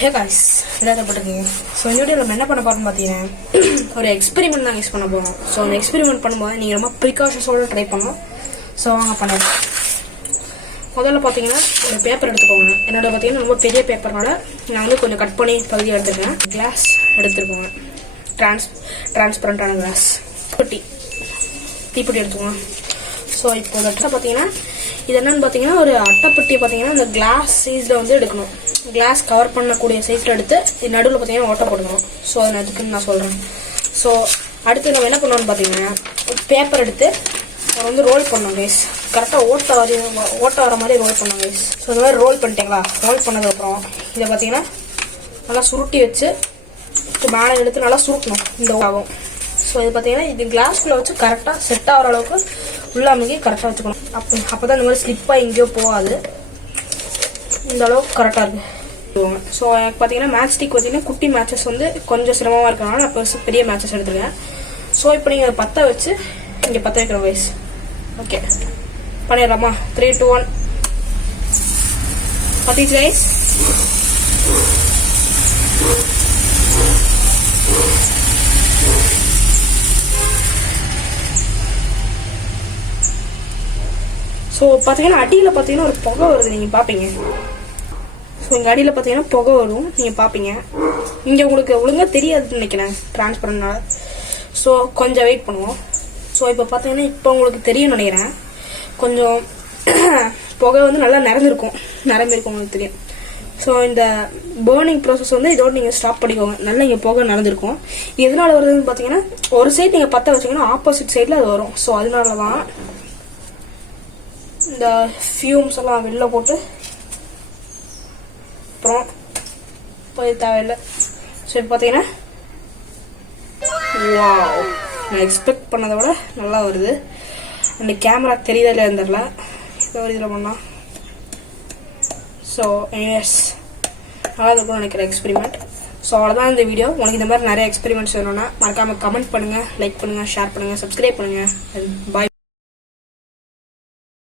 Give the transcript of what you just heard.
Hey guys, எல்லாரும் போட்டுருக்கீங்க. So இந்த video நம்ம என்ன பண்ண போகிறோம்னு பார்த்தீங்கன்னா ஒரு எக்ஸ்பெரிமெண்ட் தான் யூஸ் பண்ண போகிறோம். ஸோ அந்த எக்ஸ்பெரிமெண்ட் பண்ணும்போது நீங்கள் ரொம்ப ப்ரிகாஷன்ஸோடு ட்ரை பண்ணணும். ஸோ அவங்க பண்ணலாம். முதல்ல பார்த்தீங்கன்னா ஒரு பேப்பர் எடுத்துக்கோங்க. என்னோட பார்த்தீங்கன்னா ரொம்ப பெரிய பேப்பர்னால நான் வந்து கொஞ்சம் கட் பண்ணி பகுதியாக எடுத்துருக்கேன். கிளாஸ் எடுத்துருக்கோங்க, டிரான்ஸ்பரண்டான கிளாஸ். தீப்பெட்டி எடுத்துக்கோங்க. ஸோ இப்போ இந்த அட்டை பார்த்தீங்கன்னா இது என்னன்னு பார்த்தீங்கன்னா ஒரு அட்டைப்பட்டியை பார்த்தீங்கன்னா இந்த கிளாஸ் சைஸில் வந்து எடுக்கணும். கிளாஸ் கவர் பண்ணக்கூடிய சைஸில் எடுத்து இது நடுவில் பார்த்தீங்கன்னா ஓட்டை போட்டுக்கணும். ஸோ அதை அதுக்குன்னு நான் சொல்கிறேன். ஸோ அடுத்து நம்ம என்ன பண்ணோம்னு பார்த்தீங்கன்னா பேப்பர் எடுத்து அதை வந்து ரோல் பண்ணோம் கைஸ். கரெக்டாக ஓட்ட வர மாதிரி ரோல் பண்ணோம் கைஸ். ஸோ இந்த மாதிரி ரோல் பண்ணிட்டீங்களா? ரோல் பண்ணதுக்கப்புறம் இதை பார்த்தீங்கன்னா நல்லா சுருட்டி வச்சு மேலே எடுத்து நல்லா சுருட்டணும். இந்த ஆகும். ஸோ இது பார்த்தீங்கன்னா இது கிளாஸ்குள்ளே வச்சு கரெக்டாக செட் ஆகிற அளவுக்கு உள்ளாமைக்கு கரெக்டாக வச்சுக்கணும். அப்போ தான் இந்த மாதிரி ஸ்லிப்பாக எங்கேயோ போகாது. இந்த அளவுக்கு கரெக்டாக இருக்குது. ஸோ எனக்கு பார்த்தீங்கன்னா மேட்ச் ஸ்டிக் பார்த்தீங்கன்னா குட்டி மேட்சஸ் வந்து கொஞ்சம் சிரமமாக இருக்கிறனால நான் பெரிய மேட்சஸ் எடுத்துருக்கேன். ஸோ இப்போ நீங்கள் பற்ற வச்சு இங்கே பற்ற வைக்கிற வயசு. ஓகே, பண்ணிடலாமா? 3, 2, 1 பற்றிச்சு கைஸ். ஸோ பார்த்தீங்கன்னா அடியில் பார்த்தீங்கன்னா ஒரு புகை வருது, நீங்கள் பார்ப்பீங்க. ஸோ இங்கே அடியில் பார்த்தீங்கன்னா புகை வரும், நீங்கள் பார்ப்பீங்க. இங்கே உங்களுக்கு ஒழுங்காக தெரியாதுன்னு நினைக்கிறேன் டிரான்ஸ்பரண்ட்னால. ஸோ கொஞ்சம் வெயிட் பண்ணுவோம். ஸோ இப்போ பார்த்தீங்கன்னா இப்போ உங்களுக்கு தெரியும்னு நினைக்கிறேன். கொஞ்சம் புகை வந்து நல்லா நிறந்திருக்கும் உங்களுக்கு தெரியும். ஸோ இந்த பேர்னிங் ப்ராசஸ் வந்து இதோடு நீங்கள் ஸ்டாப் பண்ணிக்கோங்க. நல்லா இங்கே புகை நடந்திருக்கும். எதனால வருதுன்னு பார்த்தீங்கன்னா ஒரு சைடு நீங்கள் பற்ற வச்சிங்கன்னா ஆப்போசிட் சைடில் அது வரும். ஸோ அதனால தான் இந்த ஃபியூம்ஸ் எல்லாம் வெளில போட்டு அப்புறம் போய் தேவையில்லை. ஸோ இப்போ பார்த்தீங்கன்னா வாவ், நான் எக்ஸ்பெக்ட் பண்ணதை விட நல்லா வருது. அந்த கேமரா தெரியுதா இல்லையா தெரில, இதை ஒரு இதில் பண்ணால். ஸோ எஸ் நல்லா இருக்கும்னு நினைக்கிற எக்ஸ்பெரிமெண்ட். ஸோ அவ்வளோதான் இந்த வீடியோ. உங்களுக்கு இந்த மாதிரி நிறைய எக்ஸ்பெரிமெண்ட்ஸ் வேணும்னா மறக்காமல் கமெண்ட் பண்ணுங்கள், லைக் பண்ணுங்கள், ஷேர் பண்ணுங்கள், சப்ஸ்கிரைப் பண்ணுங்கள். பாய்.